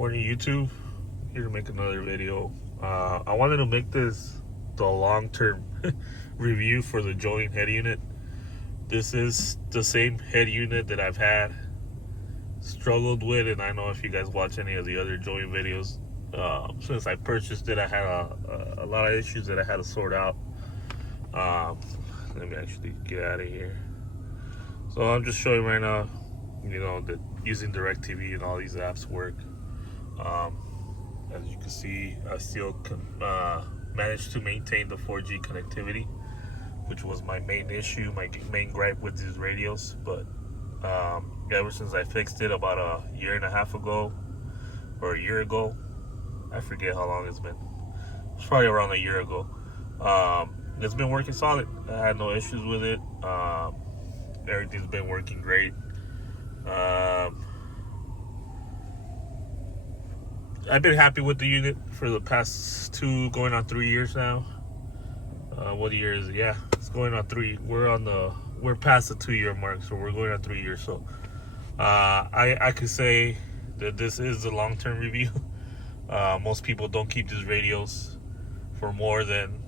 Morning YouTube, here to make another video. I wanted to make this the long-term review for the joint head unit. This is the same head unit that I've had struggled with, and I know if you guys watch any of the other joint videos, since I purchased it, I had a lot of issues that I had to sort out. Let me actually get out of here. So I'm just showing right now, that using DirecTV and all these apps work. As you can see, I still managed to maintain the 4G connectivity, which was my main issue, my main gripe with these radios. But ever since I fixed it about a year and a half ago, or a year ago, I forget how long it's been. It's probably around a year ago. It's been working solid. I had no issues with it. Everything's been working great. I've been happy with the unit for the past going on 3 years now. What year is it? Yeah, it's going on 3. We're past the 2-year mark, so we're going on 3 years. So I could say that this is a long-term review. Most people don't keep these radios for more than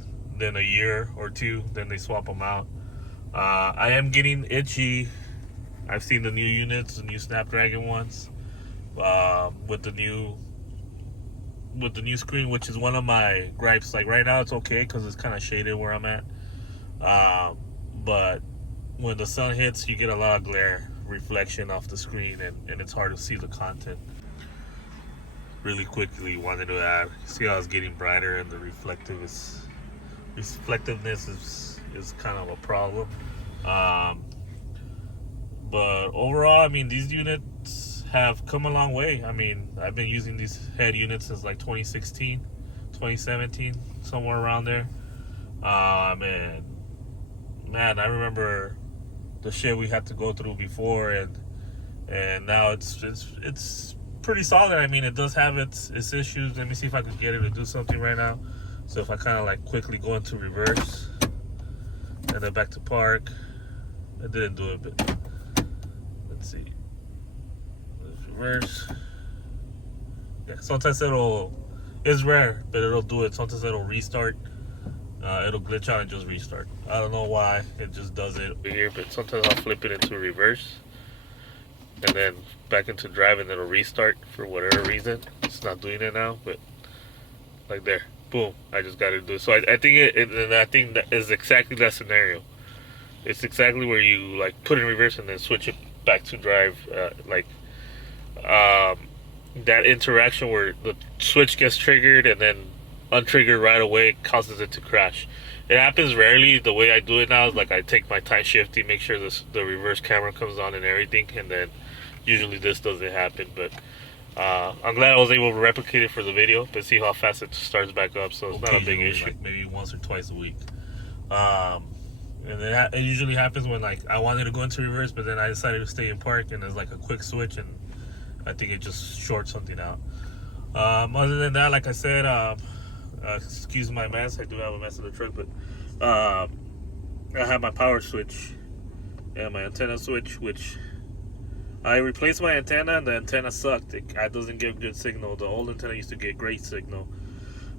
a year or two, then they swap them out. I am getting itchy. I've seen the new units, the new Snapdragon ones, with the new screen, which is one of my gripes. Like right now it's okay because it's kind of shaded where I'm at, but when the sun hits, you get a lot of glare reflection off the screen, and it's hard to see the content. Really quickly wanted to add, see how it's getting brighter, and the reflectiveness is kind of a problem. But overall, I mean, these units have come a long way. I mean, I've been using these head units since like 2016, 2017, somewhere around there. And man, I remember the shit we had to go through before, and now it's pretty solid. I mean, it does have its issues. Let me see if I can get it to do something right now. So if I kind of like quickly go into reverse and then back to park, I didn't do it, but let's see. Let's reverse. Yeah, sometimes it's rare, but it'll do it. Sometimes it'll restart. It'll glitch out and just restart. I don't know why it just does it over here, but sometimes I'll flip it into reverse and then back into drive, and it'll restart for whatever reason. It's not doing it now, but like there, boom, I just got to do it. So I think I think that is exactly that scenario. It's exactly where you like put it in reverse and then switch it back to drive, that interaction where the switch gets triggered and then untriggered right away causes it to crash. It happens rarely. The way I do it now is like I take my time shifting, make sure the reverse camera comes on and everything, and then usually this doesn't happen. But I'm glad I was able to replicate it for the video, but see how fast it starts back up. So it's not a big issue. Like maybe once or twice a week. And then it usually happens when like I wanted to go into reverse, but then I decided to stay in park, and there's like a quick switch, and I think it just shorts something out. Other than that, like I said, excuse my mess. I do have a mess in the truck, but I have my power switch and my antenna switch, which I replaced my antenna, and the antenna sucked. It doesn't give good signal. The old antenna used to get great signal,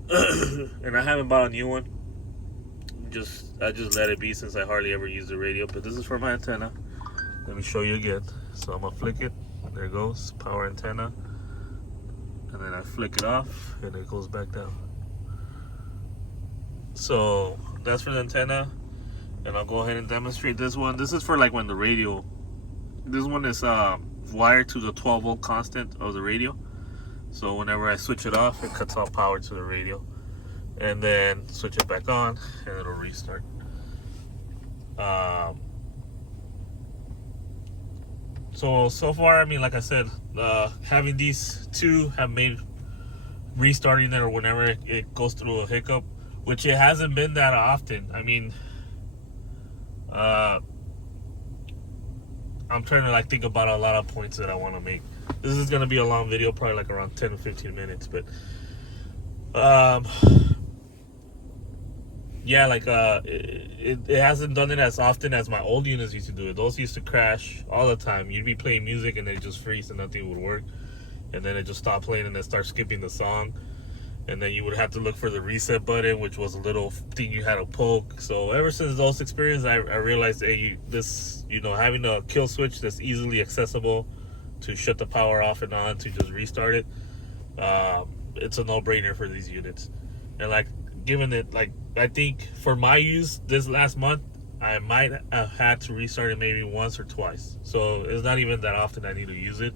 and I haven't bought a new one. I just let it be since I hardly ever use the radio. But this is for my antenna. Let me show you again. So I'm gonna flick it. There it goes, power antenna, and then I flick it off, and it goes back down. So that's for the antenna, and I'll go ahead and demonstrate this one. This is for like when the radio. This one is wired to the 12-volt constant of the radio. So whenever I switch it off, it cuts off power to the radio. And then switch it back on, and it'll restart. So far, I mean, like I said, having these two have made restarting it or whenever it goes through a hiccup, which it hasn't been that often. I mean, I'm trying to like think about a lot of points that I want to make. This is gonna be a long video, probably like around 10 or 15 minutes, but yeah, like it hasn't done it as often as my old units used to do it. Those used to crash all the time. You'd be playing music and they just freeze and nothing would work. and then it just stopped playing and then start skipping the song. And then you would have to look for the reset button, which was a little thing you had to poke. So ever since those experiences, I realized, hey, having a kill switch that's easily accessible to shut the power off and on to just restart it, it's a no-brainer for these units. And like, given it, like, I think for my use this last month, I might have had to restart it maybe once or twice. So it's not even that often I need to use it,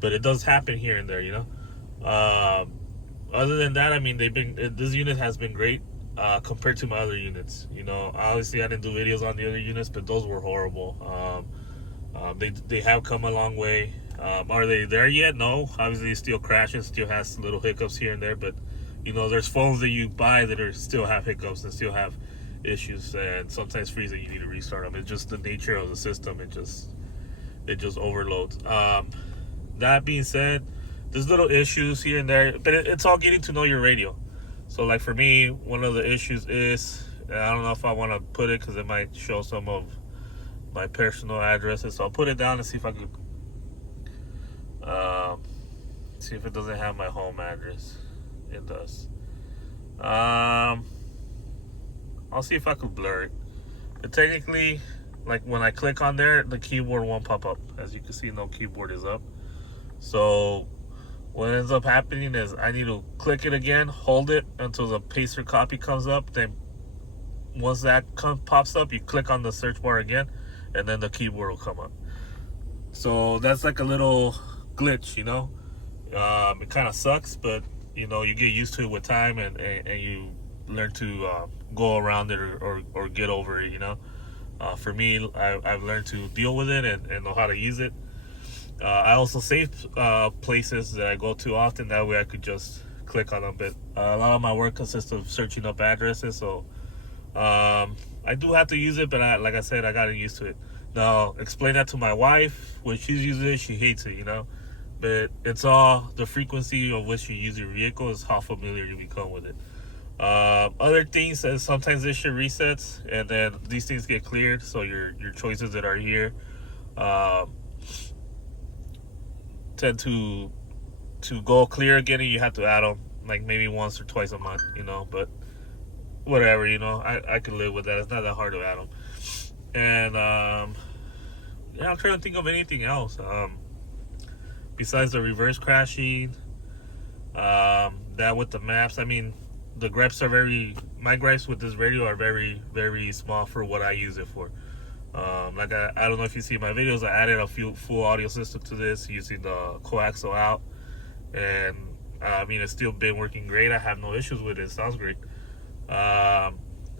but it does happen here and there, Other than that, I mean, this unit has been great compared to my other units. Obviously I didn't do videos on the other units, but those were horrible. They have come a long way. Are they there yet? No. Obviously, it still crashes, still has little hiccups here and there, but there's phones that you buy that still have hiccups and still have issues, and sometimes freeze and you need to restart them. It's just the nature of the system. It just overloads. That being said, there's little issues here and there, but it's all getting to know your radio. So like for me, one of the issues is, and I don't know if I want to put it because it might show some of my personal addresses. So I'll put it down and see if I could see if it doesn't have my home address. It does. I'll see if I could blur it. But technically, like when I click on there, the keyboard won't pop up. As you can see, no keyboard is up. So what ends up happening is I need to click it again, hold it until the paste or copy comes up. Then once that pops up, you click on the search bar again, and then the keyboard will come up. So that's like a little glitch, It kind of sucks, but you get used to it with time, and you learn to go around it or get over it. For me, I've learned to deal with it and know how to use it. I also save places that I go to often. That way I could just click on them. But a lot of my work consists of searching up addresses. So I do have to use it, but like I said, I got used to it. Now, explain that to my wife. When she's using it, she hates it, But it's all the frequency of which you use your vehicle is how familiar you become with it. Other things is sometimes this shit resets, and then these things get cleared. So your choices that are here tend to go clear again, and you have to add them like maybe once or twice a month, but whatever, I can live with that. It's not that hard to add them. And I'm trying to think of anything else besides the reverse crashing, that with the maps. I mean, the gripes my gripes with this radio are very, very small for what I use it for. Like I don't know if you see my videos, I added a full audio system to this using the coaxial out, and I mean, it's still been working great. I have no issues with it. It sounds great. A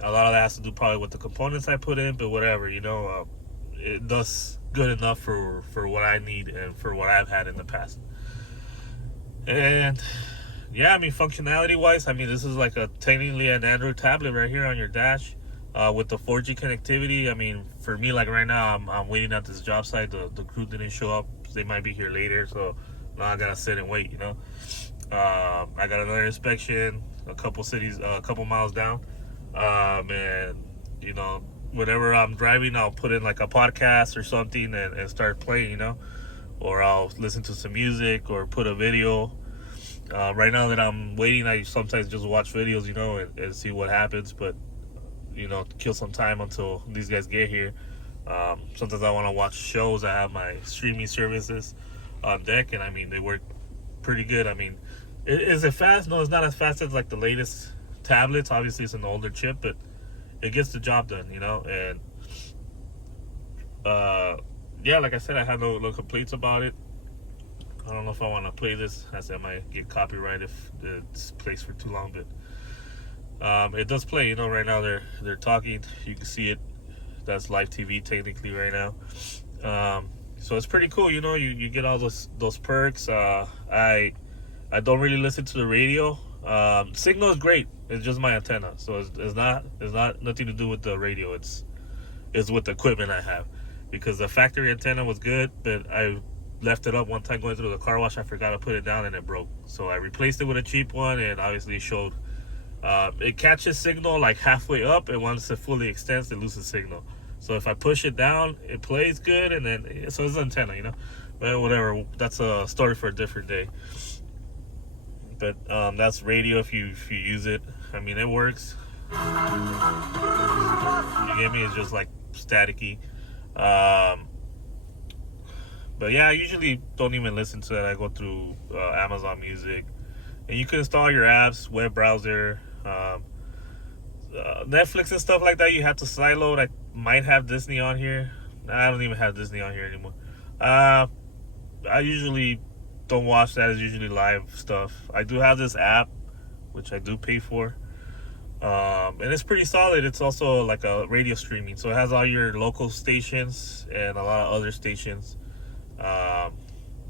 lot of that has to do probably with the components I put in, but whatever, it does good enough for what I need and for what I've had in the past. And yeah, I mean, functionality wise, I mean, this is like technically an Android tablet right here on your dash. With the 4G connectivity, I mean, for me, like right now, I'm waiting at this job site. The crew didn't show up. They might be here later, so now I gotta sit and wait. I got another inspection a couple miles down, and whenever I'm driving, I'll put in like a podcast or something and start playing, or I'll listen to some music or put a video. Right now that I'm waiting, I sometimes just watch videos, and see what happens, but kill some time until these guys get here. Sometimes I want to watch shows. I have my streaming services on deck, and I mean, they work pretty good. I mean, is it fast? No, it's not as fast as like the latest tablets. Obviously, it's an older chip, but it gets the job done, and yeah, like I said, I have no complaints about it. I don't know if I want to play this, as I might get copyright if it's plays for too long, but it does play. Right now they're talking. You can see it. That's live TV technically right now. So it's pretty cool. You get all those perks. I don't really listen to the radio. Signal is great. It's just my antenna, so it's not nothing to do with the radio. It's with the equipment I have, because the factory antenna was good, but I left it up one time going through the car wash. I forgot to put it down and it broke. So I replaced it with a cheap one, and obviously it showed. It catches signal like halfway up, and once it fully extends, it loses signal. So if I push it down, it plays good, and then so it's an antenna, But whatever, that's a story for a different day. But that's radio if you use it. I mean, it works. You get me? It's just like staticky. Um, but yeah, I usually don't even listen to it. I go through Amazon Music, and you can install your apps, web browser, Netflix and stuff like that. You have to sideload. I might have Disney on here. I don't even have Disney on here anymore. Uh, I usually don't watch that. It's usually live stuff. I do have this app, which I do pay for. And it's pretty solid. It's also like a radio streaming, so it has all your local stations and a lot of other stations. Um,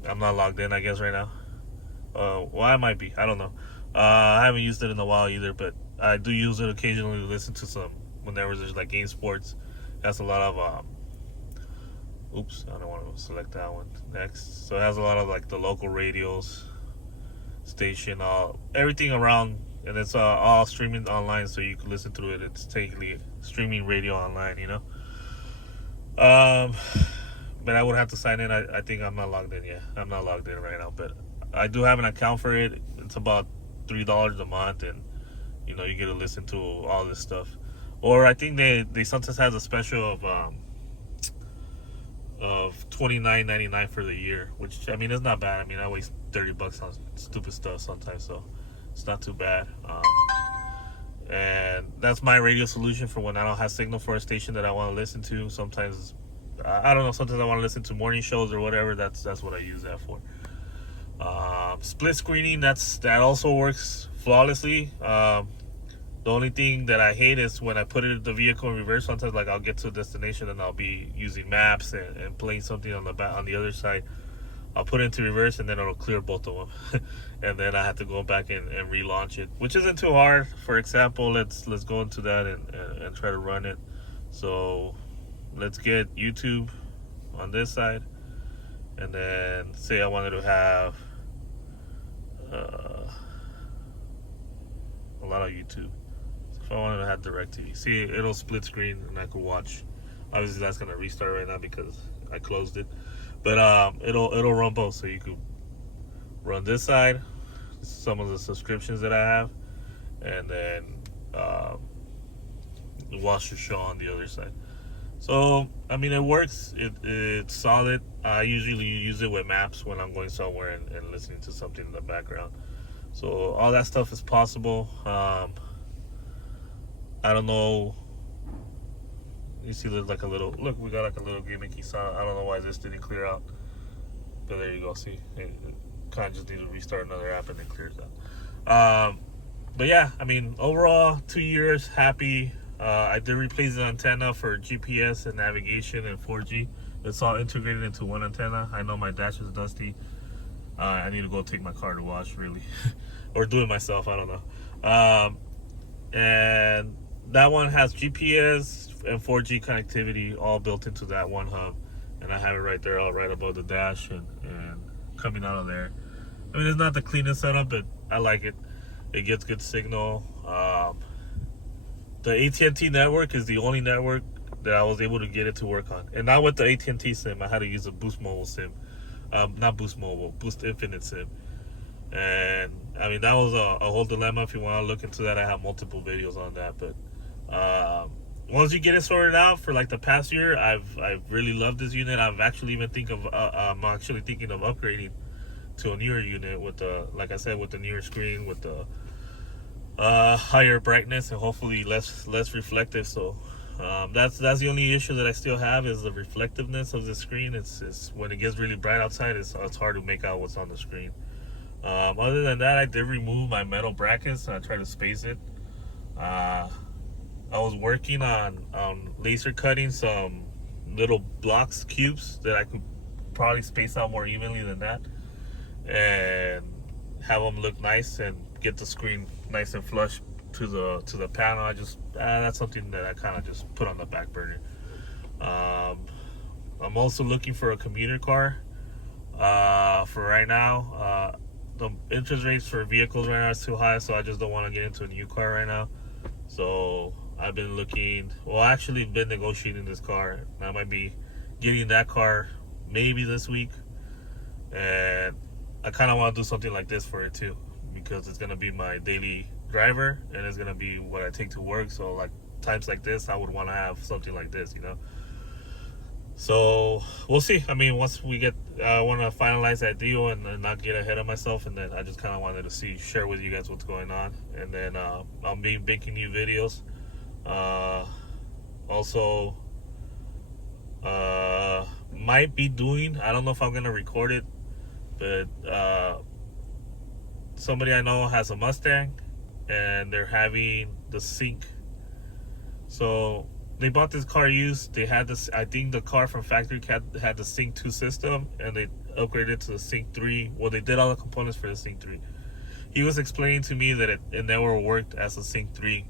I'm not logged in, I guess, right now. Well, I might be. I don't know. I haven't used it in a while either, but I do use it occasionally to listen to some whenever there's like game sports. That's a lot of oops, I don't want to select that one next. So it has a lot of like the local radios, station, all everything around, and it's all streaming online, so you can listen through it. It's technically streaming radio online, you know. Um, but I would have to sign in. I think I'm not logged in yet. I'm not logged in right now, but I do have an account for it. It's about $3 a month, and you know you get to listen to all this stuff. Or I think they sometimes has a special of $29.99 for the year, which I mean it's not bad. I mean I waste $30 on stupid stuff sometimes, so it's not too bad. And that's my radio solution for when I don't have signal for a station that I want to listen to. Sometimes I don't know. Sometimes I want to listen to morning shows or whatever. That's what I use that for. Split screening, that also works flawlessly. The only thing that I hate is when I put it in the vehicle in reverse. Sometimes, like I'll get to a destination and I'll be using maps and playing something on the back on the other side. I'll put it into reverse and then it'll clear both of them, and then I have to go back and relaunch it, which isn't too hard. For example, let's go into that and try to run it. So let's get YouTube on this side, and then say I wanted to have a lot of YouTube. So if I wanted to have DirecTV, see, it'll split screen and I could watch. Obviously, that's gonna restart right now because I closed it. But it'll run both, so you could run this side, some of the subscriptions that I have, and then watch the show on the other side. So I mean, it works. It's solid. I usually use it with maps when I'm going somewhere and listening to something in the background. So all that stuff is possible. I don't know. You see, there's like a little look. We got like a little gimmicky sound. I don't know why this didn't clear out, but there you go. See, it kind of just need to restart another app and it clears out. But yeah, I mean, overall, 2 years happy. I did replace the antenna for GPS and navigation and 4G. It's all integrated into one antenna. I know my dash is dusty. I need to go take my car to wash, really, or do it myself. I don't know. And that one has GPS and 4G connectivity all built into that one hub, and I have it right there, all right above the dash, and coming out of there. I mean, it's not the cleanest setup, but I like it. It gets good signal. The AT&T network is the only network that I was able to get it to work on, and not with the AT&T SIM. I had to use a Boost Mobile SIM, not Boost Mobile, Boost Infinite SIM. And I mean, that was a whole dilemma. If you want to look into that, I have multiple videos on that. But once you get it sorted out, for like the past year, I've really loved this unit. I'm actually thinking of upgrading to a newer unit with the, like I said, with the newer screen, with the higher brightness, and hopefully less reflective. So that's the only issue that I still have is the reflectiveness of the screen. It's when it gets really bright outside, it's hard to make out what's on the screen. Other than that, I did remove my metal brackets and I tried to space it. I was working on laser cutting some little blocks, cubes, that I could probably space out more evenly than that and have them look nice and get the screen nice and flush to the panel. I just that's something that I kind of just put on the back burner. I'm also looking for a commuter car for right now. The interest rates for vehicles right now is too high, so I just don't want to get into a new car right now. So I've been looking, well, actually been negotiating this car. I might be getting that car maybe this week. and I kind of want to do something like this for it too, because it's gonna be my daily driver and it's gonna be what I take to work. So like times like this, I would want to have something like this, you know. So we'll see. I mean, once we get, I want to finalize that deal and not get ahead of myself. And then I just kind of wanted to share with you guys what's going on. And then I'll be making new videos. Uh, also, might be doing. I don't know if I'm gonna record it, but somebody I know has a Mustang, and they're having the sync. So they bought this car used. They had this. I think the car from factory had the Sync 2 system, and they upgraded to the Sync 3. Well, they did all the components for the Sync 3. He was explaining to me that it never worked as a Sync 3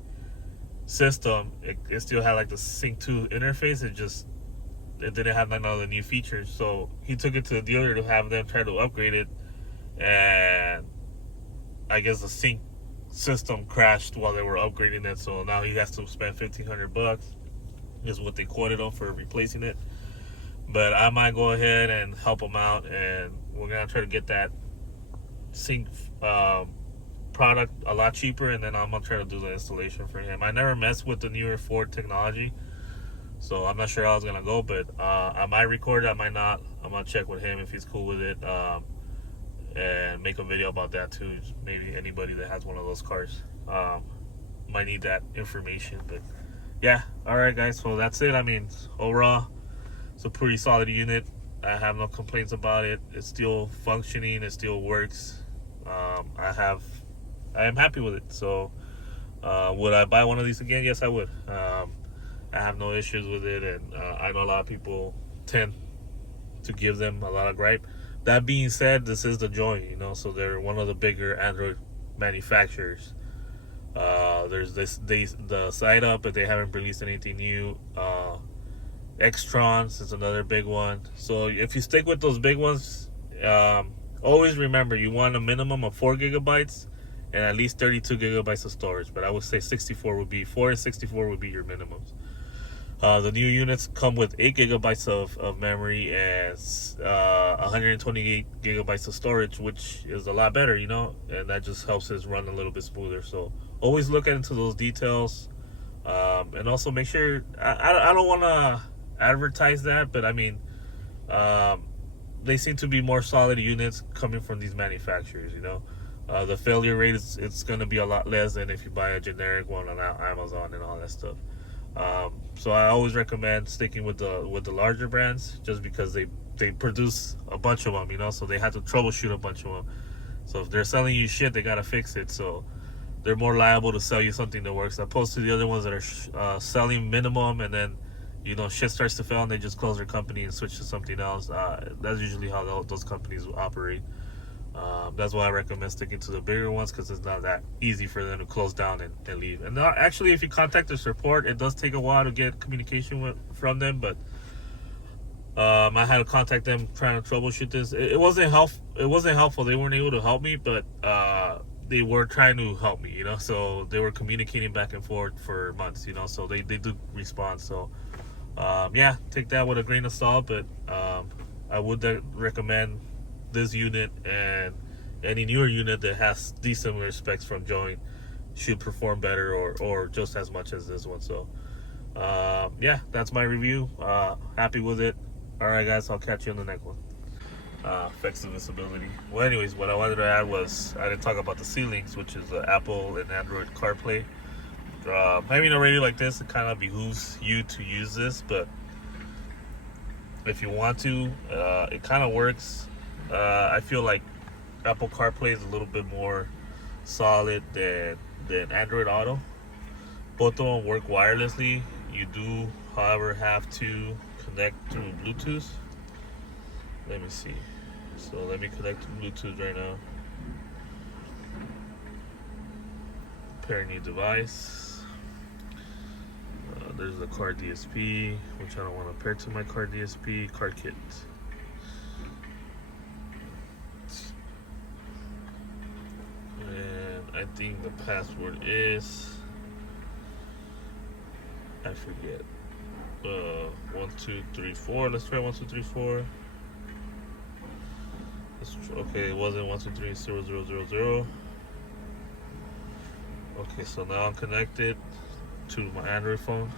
system. It still had like the Sync 2 interface. It didn't have none of the new features. So he took it to the dealer to have them try to upgrade it, and I guess the Sync system crashed while they were upgrading it. So now he has to spend $1,500 is what they quoted him for replacing it. But I might go ahead and help him out, and we're gonna try to get that sync product a lot cheaper, and then I'm gonna try to do the installation for him. I never messed with the newer Ford technology, so I'm not sure how it's gonna go. But I might record it, I might not. I'm gonna check with him if he's cool with it, and make a video about that too. Maybe anybody that has one of those cars might need that information, but yeah. All right, guys. So that's it. I mean, overall, it's a pretty solid unit. I have no complaints about it. It's still functioning. It still works. I am happy with it. So, would I buy one of these again? Yes, I would. I have no issues with it, and I know a lot of people tend to give them a lot of gripe. That being said, this is the joint, so they're one of the bigger Android manufacturers. There's the side up, but they haven't released anything new. Xtrons is another big one. So if you stick with those big ones, always remember you want a minimum of 4 GB and at least 32 GB of storage. But I would say 4 and 64 would be your minimums. The new units come with 8 GB of memory and 128 GB of storage, which is a lot better, and that just helps us run a little bit smoother. So always look into those details, and also make sure. I don't want to advertise that, but I mean, they seem to be more solid units coming from these manufacturers. The failure rate it's going to be a lot less than if you buy a generic one on Amazon and all that stuff. So I always recommend sticking with the larger brands, just because they produce a bunch of them, so they have to troubleshoot a bunch of them. So if they're selling you shit, they gotta fix it. So they're more liable to sell you something that works, opposed to the other ones that are selling minimum, and then shit starts to fail and they just close their company and switch to something else. That's usually how those companies operate. That's why I recommend sticking to the bigger ones, because it's not that easy for them to close down and leave. And actually, if you contact their support, it does take a while to get communication from them. But I had to contact them trying to troubleshoot this. It wasn't helpful. They weren't able to help me, but they were trying to help me. So they were communicating back and forth for months. So they do respond. So yeah, take that with a grain of salt. But I would recommend this unit, and any newer unit that has these similar specs from Joint should perform better or just as much as this one. So yeah, that's my review. Happy with it. All right, guys, I'll catch you on the next one. Effects of visibility. Well, anyways, what I wanted to add was I didn't talk about the C-Links, which is the Apple and Android CarPlay. Having a radio like this, it kind of behooves you to use this, but if you want to, it kind of works. I feel like Apple CarPlay is a little bit more solid than Android Auto. Both of them work wirelessly. You do, however, have to connect through Bluetooth. Let me see. So let me connect to Bluetooth right now. Pair new device. There's the car DSP, which I don't want to pair to my car DSP. Car kit. I think the password is, I forget. 1 2 3 4. Let's try 1 2 3 4. Okay, it wasn't 123.0.0.0.0. Okay, so now I'm connected to my Android phone,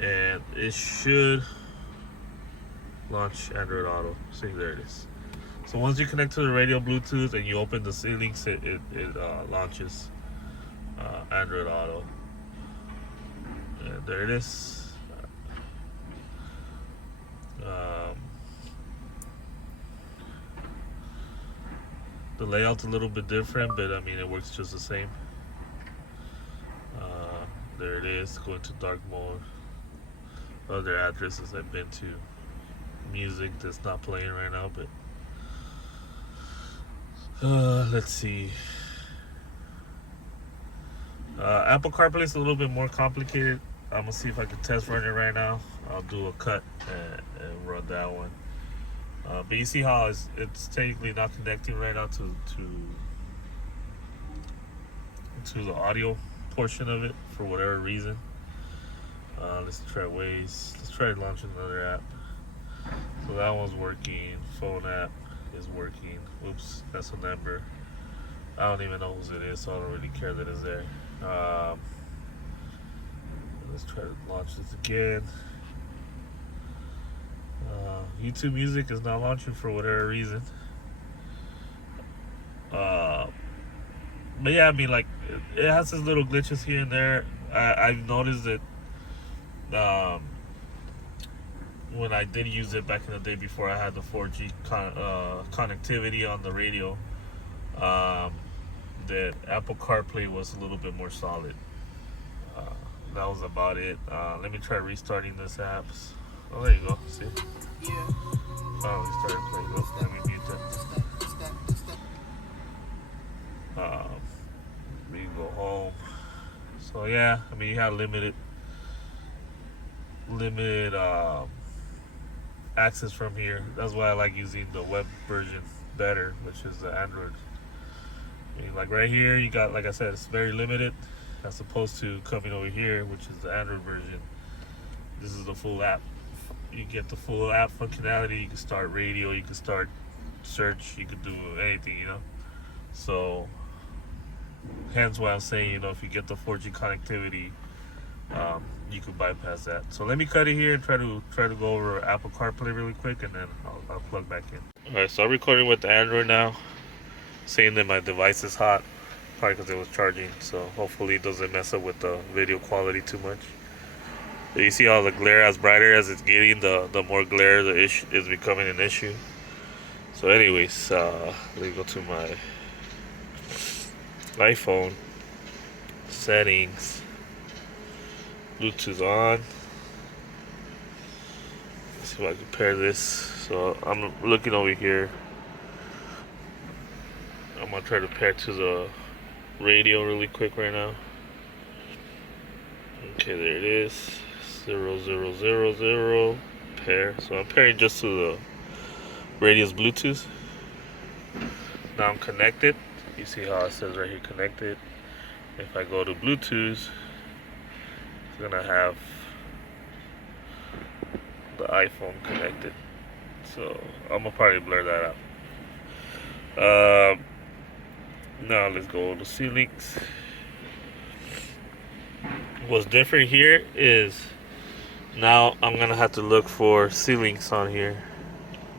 and it should launch Android Auto. See, there it is. So once you connect to the radio Bluetooth and you open the settings, it launches Android Auto. And there it is. Um, the layout's a little bit different, but I mean it works just the same. There it is. Go into dark mode. Other addresses I've been to. Music that's not playing right now, but let's see. Apple CarPlay is a little bit more complicated. I'm gonna see if I can test run it right now. I'll do a cut and run that one. But you see how it's technically not connecting right now to the audio portion of it for whatever reason. Let's try Waze. Let's try launching another app. So that one's working. Phone app is working. Oops, that's a number. I don't even know whose it is, so I don't really care that it's there. Let's try to launch this again. YouTube Music is not launching for whatever reason. But yeah, I mean, like, it has its little glitches here and there. I've noticed that when I did use it back in the day before I had the 4G connectivity on the radio, that Apple CarPlay was a little bit more solid. That was about it. Let me try restarting this apps. Oh, there you go. See? Finally started playing. Oops, let me mute that. We can go home. So yeah, I mean, you have limited access from here. That's why I like using the web version better, which is the Android. I mean, like right here, you got, like I said, it's very limited as opposed to coming over here, which is the Android version. This is the full app. You get the full app functionality. You can start radio, you can start search, you can do anything, you know. So hence why I'm saying, you know, if you get the 4G connectivity, you could bypass that. So let me cut it here and try to go over Apple CarPlay really quick, and then I'll plug back in. All right, so I'm recording with the Android now, saying that my device is hot, probably because it was charging. So hopefully it doesn't mess up with the video quality too much. So you see how the glare, as brighter as it's getting, the more glare the issue is becoming an issue. So anyways, let me go to my iPhone settings, Bluetooth on. Let's see if I can pair this. So I'm looking over here. I'm gonna try to pair to the radio really quick right now. Okay, there it is. 0000 pair. So I'm pairing just to the radio's Bluetooth. Now I'm connected. You see how it says right here, connected. If I go to Bluetooth, it's gonna have the iPhone connected. So I'm gonna probably blur that out. Now let's go to settings. What's different here is now I'm gonna have to look for settings on here,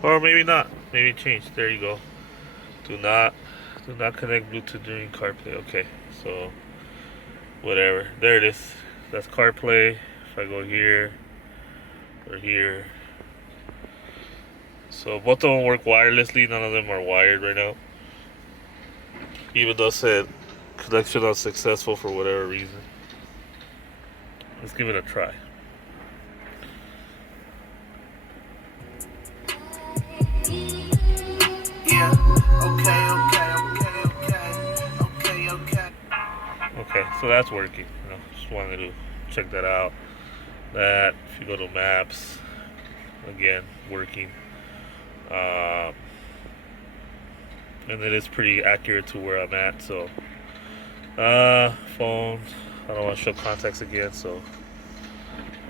or maybe not. Maybe change. There you go. Do not connect Bluetooth during CarPlay. Okay, so whatever. There it is. That's CarPlay. If I go here or here, so both of them work wirelessly. None of them are wired right now, even though it said connection unsuccessful for whatever reason. Let's give it a try. Okay, so that's working. You know, just wanted to check that out. That, if you go to maps, again, working. And it is pretty accurate to where I'm at. So, phone. I don't want to show contacts again. So,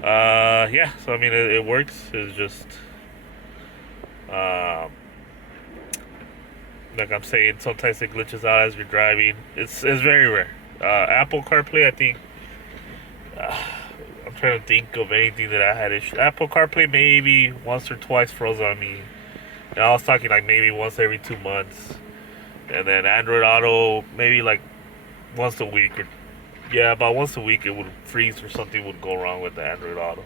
yeah. So I mean, it works. It's just, like I'm saying, sometimes it glitches out as you're driving. It's very rare. Apple CarPlay, I think. I'm trying to think of anything that I had issues. Apple CarPlay maybe once or twice froze on me. And I was talking like maybe once every 2 months. And then Android Auto maybe like once a week or yeah, about once a week it would freeze or something would go wrong with the Android Auto.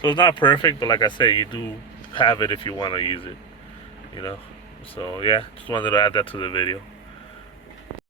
So it's not perfect, but like I said, you do have it if you want to use it. You know. So yeah, just wanted to add that to the video.